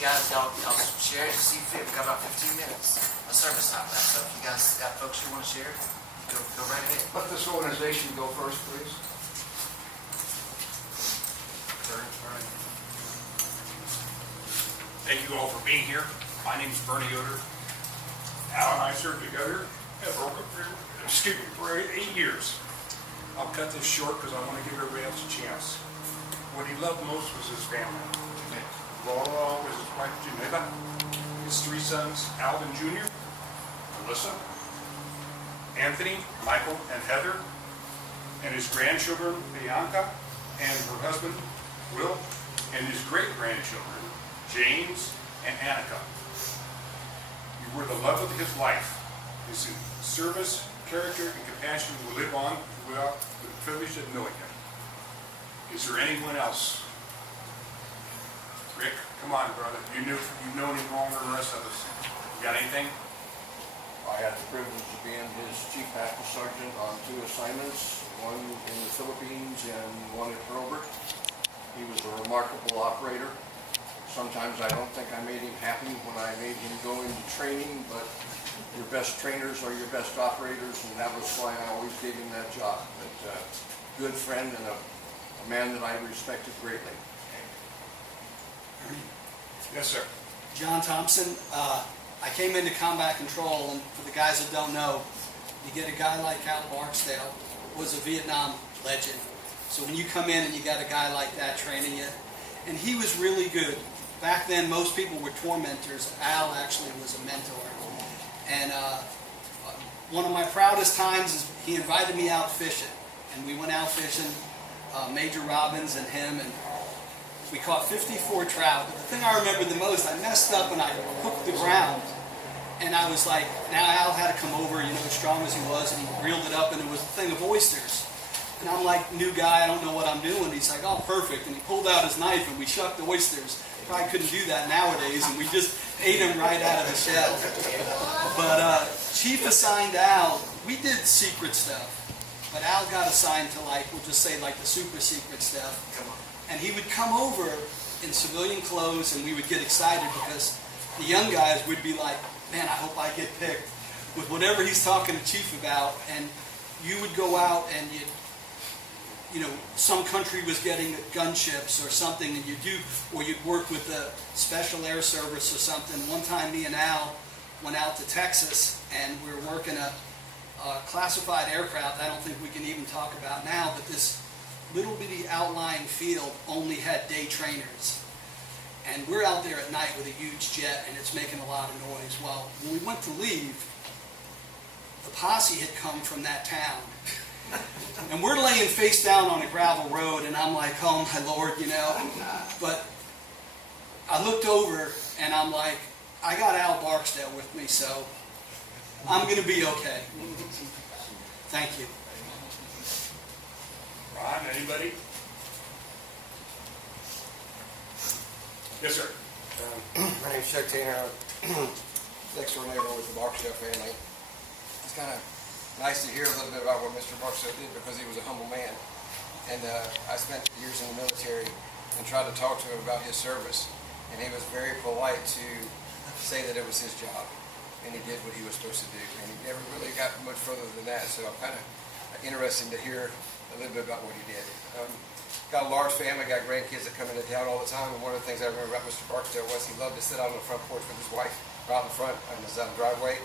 guys, y'all share it, see fit. We've got about 15 minutes of service time left. So if you guys got folks who want to share, go right ahead. Let this organization go first, please. Thank you all for being here. My name is Bernie Yoder. Al and I served together for 8 years. I'll cut this short because I want to give everybody else a chance. What he loved most was his family. Laura was his wife, Geneva, his 3 sons, Alvin Jr., Melissa, Anthony, Michael, and Heather, and his grandchildren, Bianca, and her husband, Will, and his great-grandchildren, James and Annika. You were the love of his life. His service, character, and compassion will live on without the privilege of knowing him. Is there anyone else? Rick, come on, brother. You've known him longer than the rest of us. You got anything? I had the privilege of being his chief patrol sergeant on 2 assignments, one in the Philippines and one at Hurlburt. He was a remarkable operator. Sometimes I don't think I made him happy when I made him go into training, but your best trainers are your best operators, and that was why I always gave him that job. But good friend and a man that I respected greatly. Yes, sir. John Thompson. I came into combat control, and for the guys that don't know, you get a guy like Al Barksdale, was a Vietnam legend. So when you come in and you got a guy like that training you, and he was really good. Back then, most people were tormentors. Al actually was a mentor. And one of my proudest times is he invited me out fishing. And we went out fishing, Major Robbins and him, and we caught 54 trout. But the thing I remember the most, I messed up and I hooked the ground. And I was like, now Al had to come over, you know, as strong as he was, and he reeled it up, and it was a thing of oysters. And I'm like, new guy, I don't know what I'm doing. He's like, oh, perfect. And he pulled out his knife, and we shucked the oysters. Probably couldn't do that nowadays, and we just ate them right out of the shell. But Chief assigned Al, we did secret stuff. But Al got assigned to, like, we'll just say, like, the super secret stuff. And he would come over in civilian clothes, and we would get excited because the young guys would be like, man, I hope I get picked with whatever he's talking to Chief about. And you would go out and you know, some country was getting gunships or something, and you'd work with the Special Air Service or something. One time, me and Al went out to Texas, and we were working a classified aircraft I don't think we can even talk about now, but this little bitty outlying field only had day trainers. And we're out there at night with a huge jet, and it's making a lot of noise. Well, when we went to leave, the posse had come from that town. And we're laying face down on a gravel road, and I'm like, oh my Lord, you know. But I looked over, and I'm like, I got Al Barksdale with me, so I'm going to be okay. Thank you. Ron, anybody? Yes, sir. My name's Chuck Tanner. I'm next door neighbor with the Barksdale family. It's kind of nice to hear a little bit about what Mr. Barksdale did because he was a humble man. And I spent years in the military and tried to talk to him about his service. And he was very polite to say that it was his job. And he did what he was supposed to do. And he never really got much further than that. So I'm kind of interested to hear a little bit about what he did. Got a large family, got grandkids that come into town all the time, and one of the things I remember about Mr. Barksdale was he loved to sit out on the front porch with his wife, right in the front on his driveway,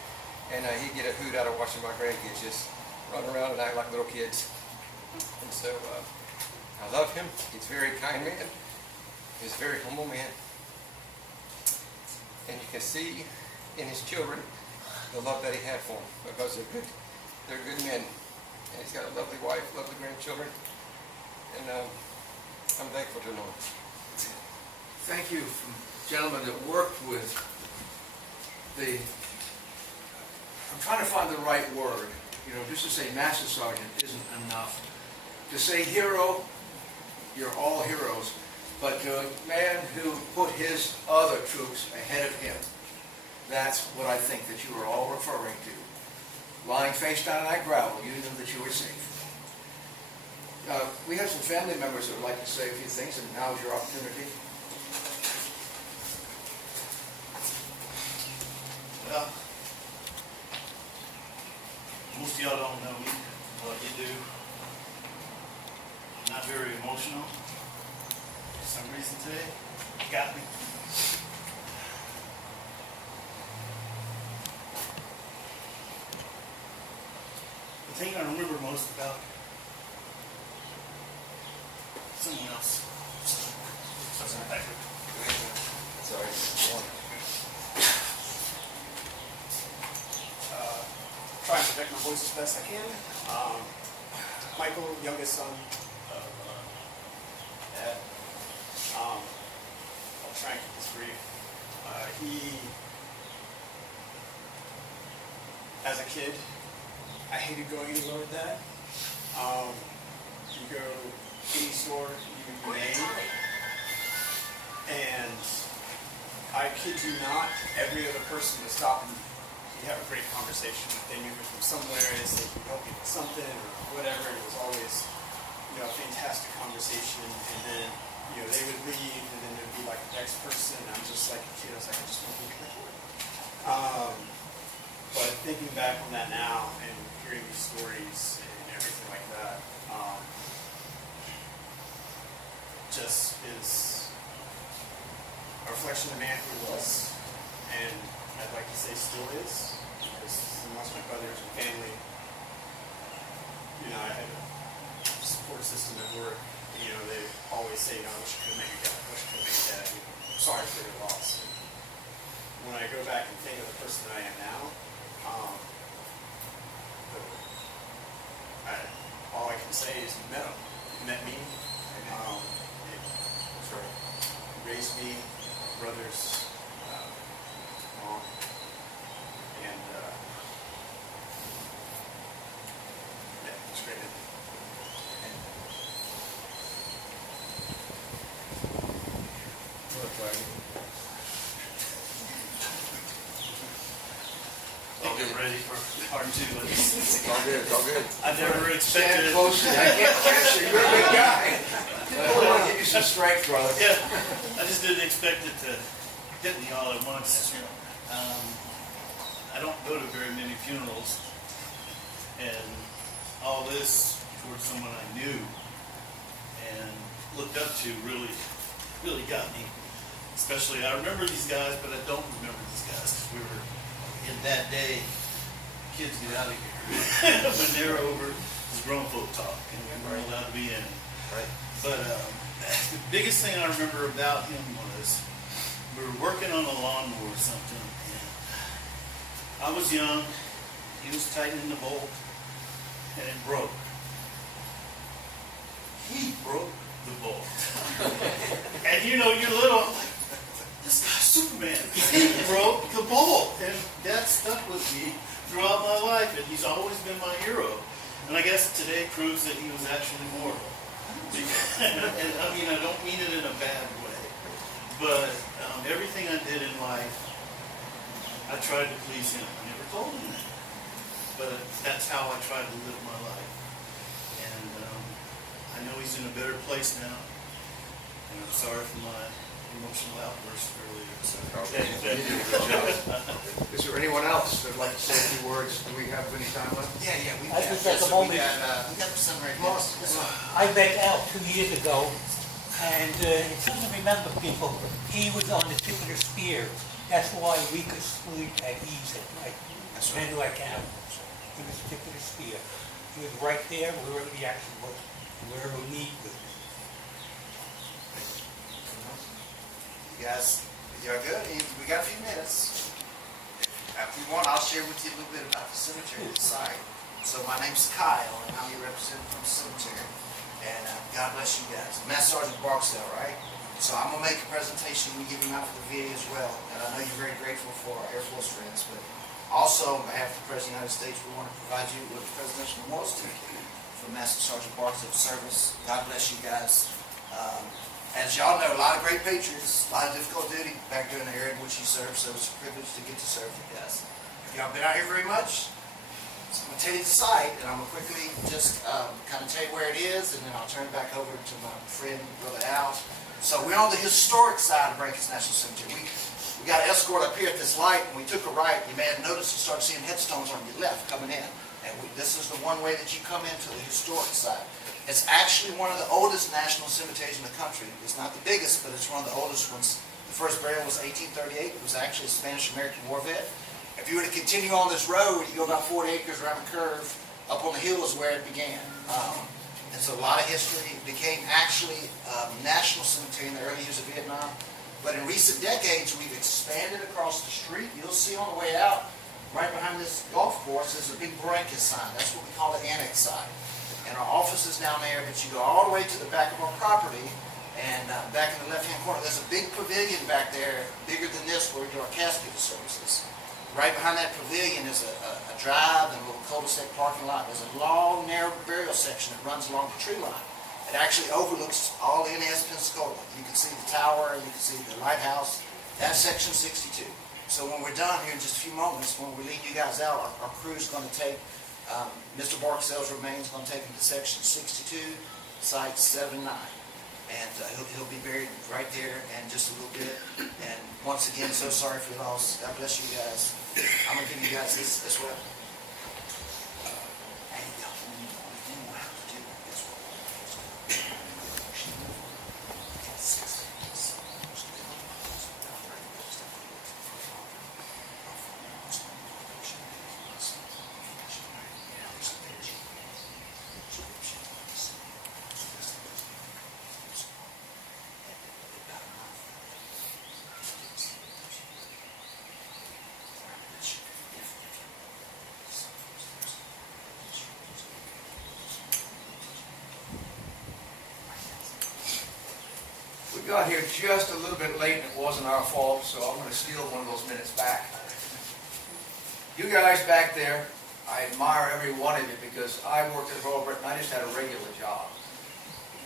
and he'd get a hoot out of watching my grandkids just run around and act like little kids. And so I love him. He's a very kind man. He's a very humble man. And you can see in his children the love that he had for them because they're good men. And he's got a lovely wife, lovely grandchildren, and I'm thankful to know him. Thank you, gentlemen that worked with I'm trying to find the right word. You know, just to say master sergeant isn't enough. To say hero, you're all heroes. But to a man who put his other troops ahead of him, that's what I think that you are all referring to. Lying face down in that gravel, you knew that you were safe. We have some family members that would like to say a few things, and now is your opportunity. Well, most of y'all don't know me, but you do. I'm not very emotional. For some reason today, it got me. The thing I remember most about someone else. Sorry. Try and protect my voice as best I can. Michael, youngest son of Dad. I'll try and keep this brief. As a kid, I hated going anywhere with Dad. You go any store, you can name, and I kid you not, every other person was stopping. You have a great conversation. They knew me from somewhere, they said, "Can you help me with something," or whatever. It was always, a fantastic conversation. And then, they would leave, and then there'd be like the next person. And I'm just like a kid. I was like, I just want to get back to work. But thinking back on that now and hearing these stories and everything like that, just is a reflection of man who was, and I'd like to say still is, because amongst my brothers and family, I had a support system at work. They always say, I wish I could make a dad, I wish I could make a dad. I'm sorry for your loss. When I go back and think of the person that I am now, all I can say is you met him. You met me. You raised me, brothers, mom, and it's great. I'll get ready for part two. It's all good, it's all good. I never expected it. Close, I can't catch you, you're a big guy. I want to give you some strength, brother. Yeah, I just didn't expect it to hit me all at once. I don't go to very many funerals, and all this towards someone I knew and looked up to really got me. Especially, I remember these guys, but I don't remember these guys because we were in that day. Kids get out of here when they're over. It's grown folk talk, and we weren't allowed to be in it. Right. But the biggest thing I remember about him was we were working on a lawnmower or something, and I was young. He was tightening the bolt, and it broke. He broke the bolt. And you're little, I'm like, this guy's Superman. He broke the bolt. And that stuck with me throughout my life, and he's always been my hero. And I guess today proves that he was actually mortal. And I don't mean it in a bad way, but everything I did in life, I tried to please him. I never told him that, but that's how I tried to live my life. And I know he's in a better place now, and I'm sorry for my emotional outburst earlier. So. Okay, thank you. Good job. Is there anyone else that'd like to say a few words? Do we have any time left? Yeah, we I got, just at the moment, we got some right here. I met Al 2 years ago, and it's something to remember, people. He was on the tip of the spear. That's why we could sleep at ease at night. That's Men like Al. He was the tip of the spear. He was right there wherever the action was, wherever need was. You guys, you're good? We got a few minutes. If you want, I'll share with you a little bit about the cemetery site. So my name's Kyle, and I'm your representative from the cemetery. And God bless you guys. Master Sergeant Barksdale, right? So I'm going to make a presentation and give him out for the VA as well. And I know you're very grateful for our Air Force friends, but also on behalf of the President of the United States, we want to provide you with a Presidential Memorial Certificate for Master Sergeant Barksdale's service. God bless you guys. As y'all know, a lot of great patriots, a lot of difficult duty back during the area in which you served, so it's a privilege to get to serve you guys. If y'all been out here very much, so I'm going to tell you the site, and I'm going to quickly just kind of tell you where it is, and then I'll turn it back over to my friend, Brother Al. So we're on the historic side of Brankins National Cemetery. We got an escort up here at this light, and we took a right. You may have noticed you start seeing headstones on your left coming in. And this is the one way that you come into the historic site. It's actually one of the oldest national cemeteries in the country. It's not the biggest, but it's one of the oldest ones. The first burial was 1838. It was actually a Spanish-American war vet. If you were to continue on this road, you go about 40 acres around the curve. Up on the hill is where it began. And so a lot of history. It became actually a national cemetery in the early years of Vietnam. But in recent decades, we've expanded across the street. You'll see on the way out, right behind this golf course, is a big Branca sign. That's what we call the annex side. And our office is down there, but you go all the way to the back of our property, and back in the left-hand corner, there's a big pavilion back there, bigger than this, where we do our casket services. Right behind that pavilion is a drive and a little cul-de-sac parking lot. There's a long, narrow burial section that runs along the tree line. It actually overlooks all NS Pensacola. You can see the tower, you can see the lighthouse. That's section 62. So when we're done here in just a few moments, when we lead you guys out, our crew's going to take Mr. Barksdale's remains, going to take him to section 62, site 79. And he'll be buried right there in just a little bit. And once again, so sorry for your loss. God bless you guys. I'm going to give you guys this as well. We got here just a little bit late and it wasn't our fault, so I'm going to steal one of those minutes back. You guys back there, I admire every one of you because I worked at Robert and I just had a regular job.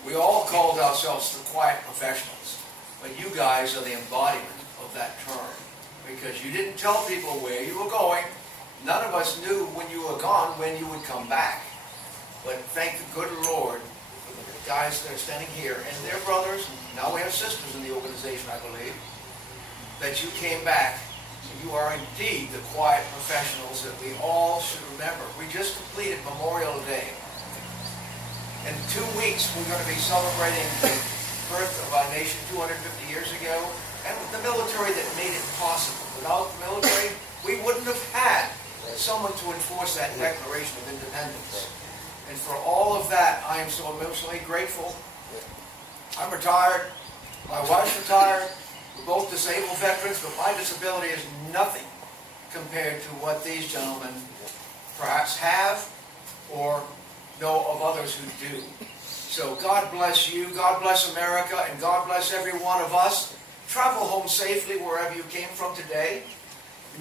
We all called ourselves the quiet professionals, but you guys are the embodiment of that term because you didn't tell people where you were going. None of us knew when you were gone when you would come back. But thank the good Lord for the guys that are standing here and their brothers, now we have sisters in the organization, I believe, that you came back. You are indeed the quiet professionals that we all should remember. We just completed Memorial Day. In 2 weeks, we're going to be celebrating the birth of our nation 250 years ago, and the military that made it possible. Without the military, we wouldn't have had someone to enforce that Declaration of Independence. And for all of that, I am so emotionally grateful. I'm retired. My wife's retired. We're both disabled veterans, but my disability is nothing compared to what these gentlemen perhaps have or know of others who do. So God bless you, God bless America, and God bless every one of us. Travel home safely wherever you came from today,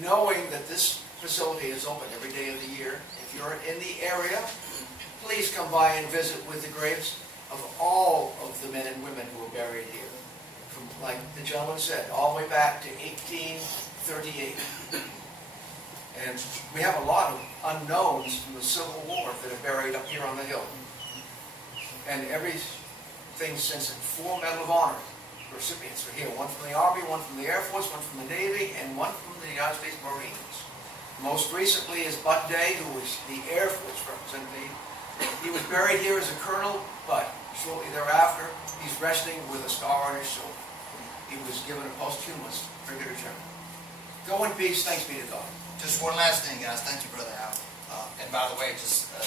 knowing that this facility is open every day of the year. If you're in the area, please come by and visit with the graves of all of the men and women who are buried here. From, like the gentleman said, all the way back to 1838. And we have a lot of unknowns from the Civil War that are buried up here on the hill. And everything since it, 4 Medal of Honor recipients are here. One from the Army, one from the Air Force, one from the Navy, and one from the United States Marines. Most recently is Bud Day, who was the Air Force representative. He was buried here as a colonel, but shortly thereafter, he's resting with a star on his shoulder. He was given a posthumous brigadier general. Go in peace. Thanks be to God. Just one last thing, guys. Thank you, Brother Al. And by the way, just a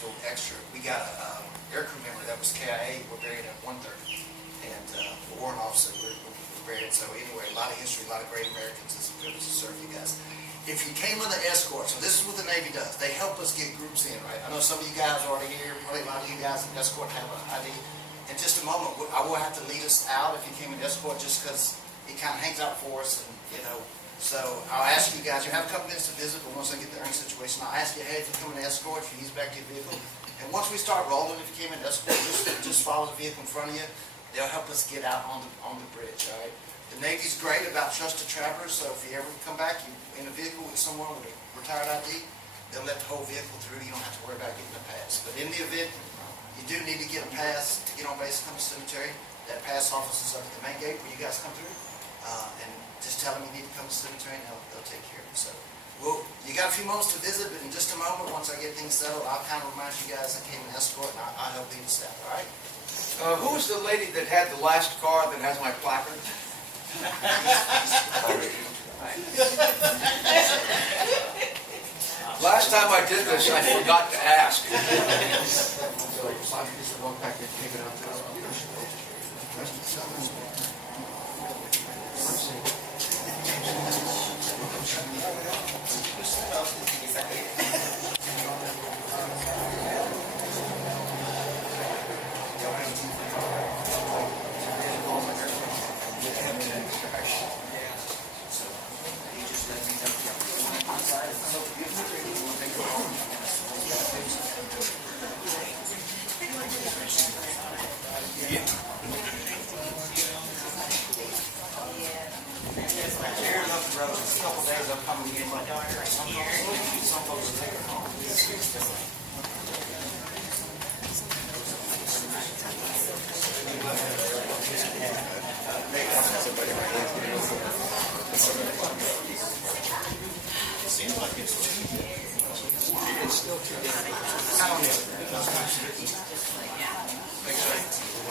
little extra. We got a air crew member that was KIA. We're buried at 1:30, and the warrant officer we're buried. So anyway, a lot of history, a lot of great Americans. It's a privilege to serve you guys. If you came with an escort, so this is what the Navy does. They help us get groups in, right? I know some of you guys are already here. Probably a lot of you guys in escort have an ID. In just a moment, I will have to lead us out if you came in escort, just because it kind of hangs out for us, and you know. So I'll ask you guys. You have a couple minutes to visit, but once I get the earning situation, I'll ask you, hey, if you come in escort, if you ease back to your vehicle, and once we start rolling, if you came in escort, just follow the vehicle in front of you. They'll help us get out on the bridge. All right. The Navy's great about trusted travelers, so if you ever come back in a vehicle with someone with a retired ID, they'll let the whole vehicle through. You don't have to worry about getting a pass. But in the event You do need to get a pass to get on base at Cummings Cemetery. That pass office is up at the main gate where you guys come through. And just tell them you need to come to the cemetery and they'll take care of you. So, well, you got a few moments to visit, but in just a moment, once I get things settled, I'll kind of remind you guys I came in escort and I'll help lead the staff, all right? Who was the lady that had the last car that has my placard? Last time I did this, I forgot to ask.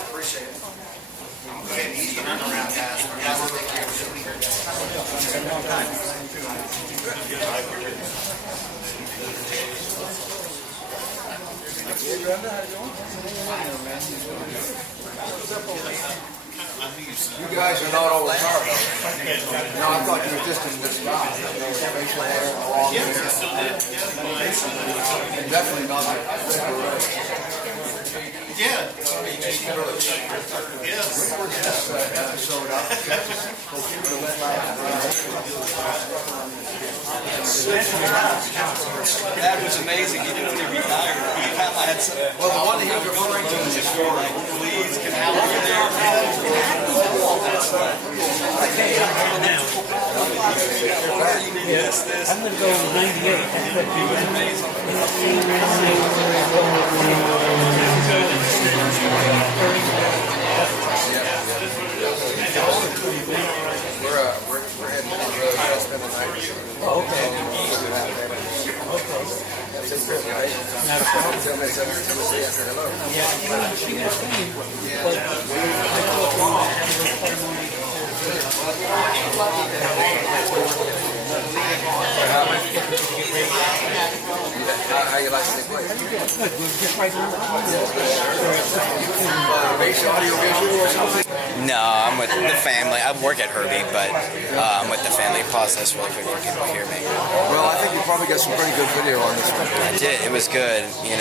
Appreciate it. I'm going to ease the around, guys. Guys will take care of You guys are not all retired, though. No, I thought you were just in this job. Facial hair, long hair. And definitely not like Yeah. When was this episode up? That was amazing. Even when he retired, every time I had some. Well, the one that he was referring to was Just go like, please, can I help you there? Where you need this. I'm going to go in 98. That's what He was amazing. We're heading down the road. I'll spend the night. Oh, okay. Not a problem. Tell me, say after hello. Yeah, she was saying, but I thought we were having those ceremonies. How you like to play? Good, we're just right around the corner. Base audio visual or something? No, I'm with the family. I work at Herbie, but I'm with the family. Pause this really quick for people to hear me. Well, I think you probably got some pretty good video on this one. I did. It was good. You know.